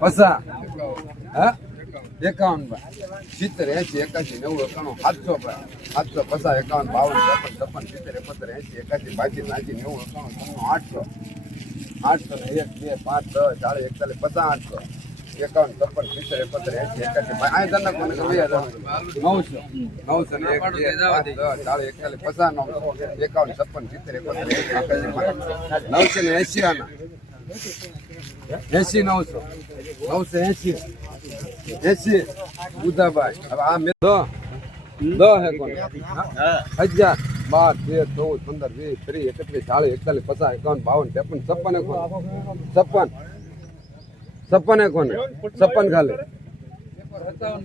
પસા હા 51 70 80 81 90 91 700 પસા 51 52 53 54 70 71 82 83 90 91 92 800 ને 1 2 5 10 40 41 50 800 51 53 70 71 80 81 આ તને કોને ખબર 900 900 ને 1 2 5 10 40 41 50 900 51 56 70 71 980 આના 80 900 980 બુધાભાઈ હવે આ મેં 10 હે કોણ 1000 12 13 14 15 20 30 31 40 41 52 53 કોને 56 ખાલી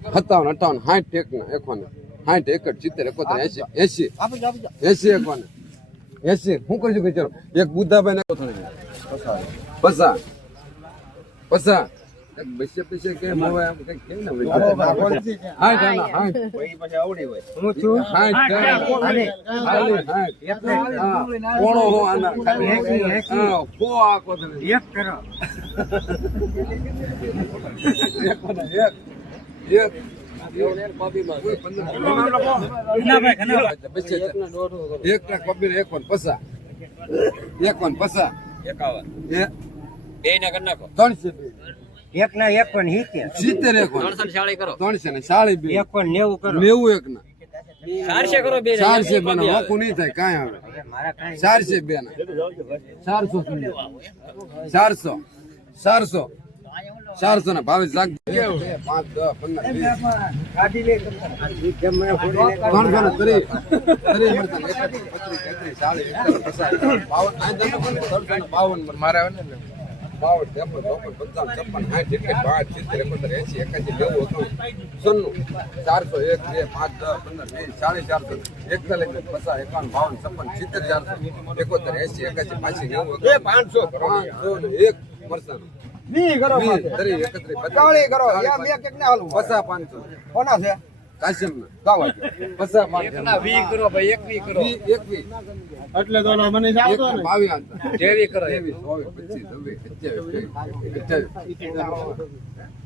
57 58 60 એક ના એકોને 60 61 70 71 80 એકોને 80 હું કરજો કે ચલો એક બુધાભાઈ ને પસા પસા બસે પસે કે મોવા એમ કઈ કેમ ને હા હા કોઈ પછી આવડી હોય હું છું હા કોણો હો આના હા કો આકો એક કરો એક કબીર 51 પસા 51 પસા 51 બે ના કરી નાખો 300 એક ના 51 70 340 કરો 340 બે 91 કરો 90 એક ના 400 કરો બે 400 બનો હોકું નહીં થાય કાઈ આવે 400 બે ના 400 400 400 ના ભાવે લાગ 5 10 15 ગાડી લે મારે આવે ને 52 53 54 એટલે તો મને આવતો ને 22 જેવી કરો 25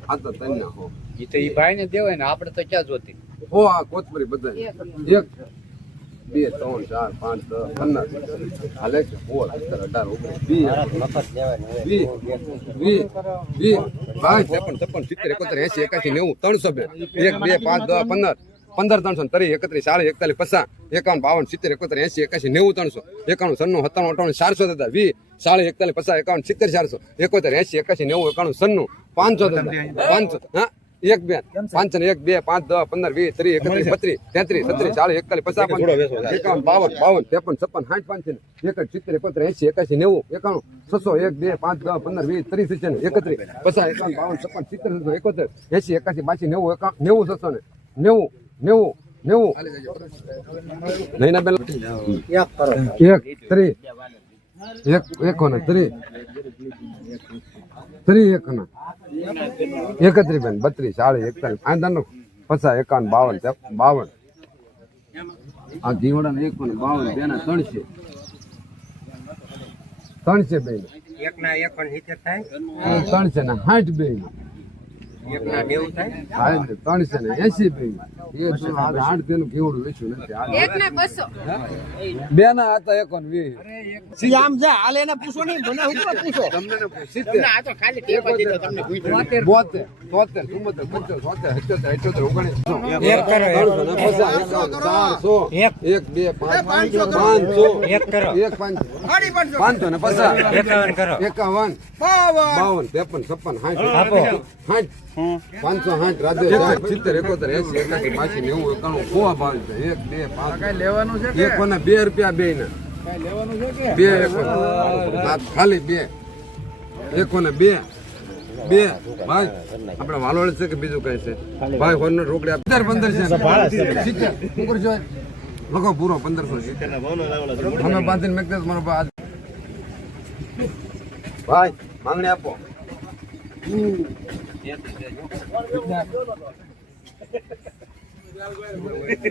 આ તો તન્ના હો ઈ તો ઈ ભાઈ ને દેવાય ને આપણે તો ક્યાં જોતી હો આ કોથમરી બધા 1 2 3 4 5 10 15 હાલે 16 17 18 19 20 300 1 2 5 10 15 15 300 30 31 40 41 50 51 52 70 71 80 81 90 300 91 97 98 400 દાદા 20 40 41 50 51 70 71 80 81 90 91 97 500 દાદા 500 હા એક બે 5 ને 1 2 5 10 15 20 30 31 32 33 34 40 50 51 52 53 56 57 60 65 71 70 81 90 91 600 1 2 5 10 15 20 30 31 50 51 52 56 70 71 80 81 નહીં ના બેન એક ત્રી એક કોને ત્રી એક ના 31 બેન 32 40 41 આંદાનો 50 51 52 આ જીવડા ને 1 કોને 52 બેના 300 બે એક ના 71 થાય 300 ના 60 બે એક ના 90 થાય હા 300 ને 80 બે એ તો આ 8 પેનું કેવડું વેચ્યું નથી એક ના 200 બે ના હતા 1 20 આમ જા હાલે એને પૂછો નહીં મને હું પૂછો તમને ને 70 આ તો ખાલી ટેપા દીધો તમને 72 73 74 75 78 એક કરો 400 1 2 5 500 એક કરો 1 500 ને 50 51 કરો 51 52 53 56 આપો 60 560 રાજે 70 71 80 81 82 90 91 કોવા ભાવ છે 1 2 5 કઈ લેવાનું છે કે એક કોને 2 રૂપિયા બે ને કઈ લેવાનું છે કે 2 ખાલી 2 એક કોને 2 ભાઈ આપણે વાલોળ છે કે બીજું કઈ છે ભાઈ હોરનો રોકડી 15 છે શું કરજો લખો પૂરો 1500 અમે બાંધીને મેકતે મારો ભાઈ માંગણી આપો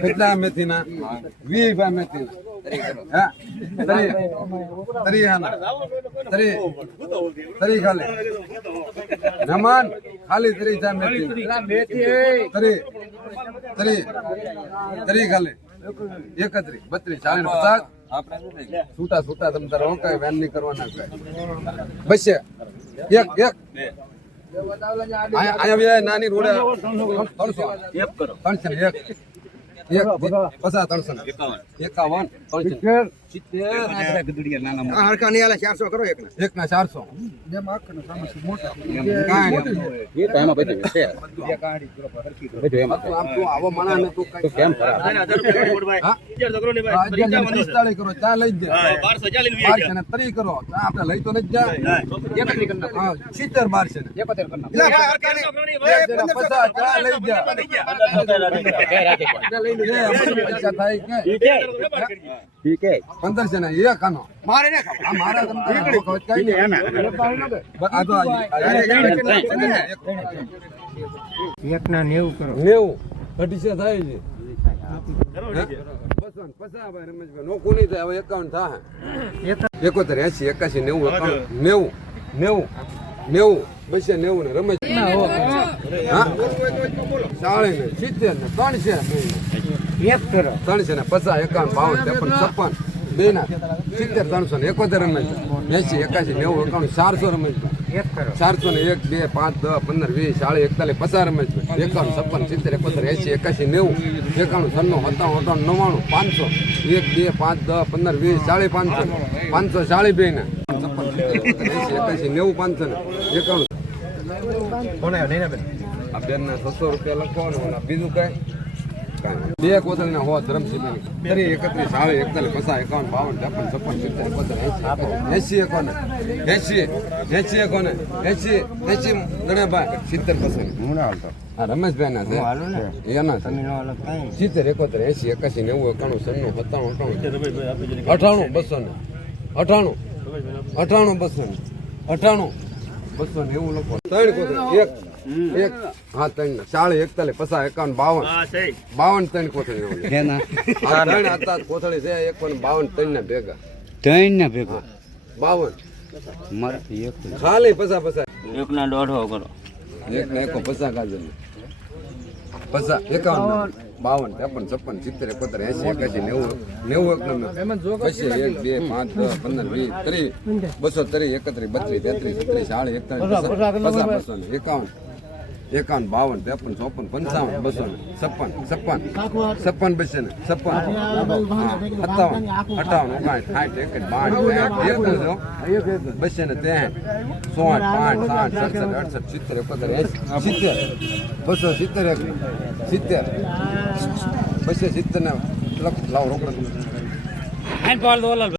કેટલા મેથીના 20 ભાઈ મેથીના હા તરી હાના તરી ખાલી નમાન ખાલી તરી જા મેથીના તરી ખાલી 31 32 40 50 છૂટા તમ તાર રોકાય વેન ની કરવાના કઈ બસ એક આયા બે નાની રોડે 300 એક કરો 300 એક પસા 351 હરકા ની આલે 400 કરો એક ના 400 બે માખ ના સામે મોટા એ તો એમાં બધું છે બે કાઢી બધું એમાં આમ તું આવો મણા ને તું કઈ કેમ ખરા 1000 રૂપિયા હા 11 કરો ને ભાઈ 45 કરો ચા લઈ જ 1200 ચા લઈને 30 કરો આપણે લઈ તો ન જ જા 31 કરી નાખો હા 70 1200 ને 71 કરી નાખો હરકા ની 50 ચા લઈ જા પૈસા થાય કે ઠીક હે 1500 ને એક આનો મારે ને આ મારા તમને કઈ ને આ તો એક ના 90 કરો 90 ઘટી થાય છે પસા ભાઈ રમેશભાઈ નો કોની થાય હવે 51 થાય 71 80 81 90 બસે 90 ને રમેશ હા 40 ને 70 ને 300 એક કરો 300 ને 50 51 52 53 56 બે ના 70 300 ને 71 રમેશ 80 81 90 91 400 રમેશ એક કરો 400 ને 1 2 5 10 15 20 40 41 50 રમેશ 51 56 70 71 80 81 90 91 97 58 99 500 1 2 5 10 15 20 40 500 બે ના 56 80 90 500 ને 91 કોને નહીં બેન આ બેન ના 600 રૂપિયા લખવાનું બીજું કઈ બે કોથળી ના હો ધરમસિંહ 31 40 41 50 51 52 ગણાભાઈ 70 પસંદ હું ના હાલતો હા રમેશભાઈ ના છે એના છે 70 71 80 81 90 91 97 98 200 ને એવું લખો 3 કોથળી એક હા 3 40 41 50 51 52 3 કોથળી હતા કોથળી છે એક પણ 52 3 ના ભેગા 52 મારે એક ખાલી 50 એક ના 150 કરો એક ના 50 કાજલ 50 51 52 53 56 70 71 80 81 90 પછી 1 2 5 10 15 20 30 230 31 32 33 40 41 51 51 52 53 54 55 200 56 બસે ને 56 57 58 બસે ને 63 64 65 67 68 70 બસે 70 ને લાવ રોકડ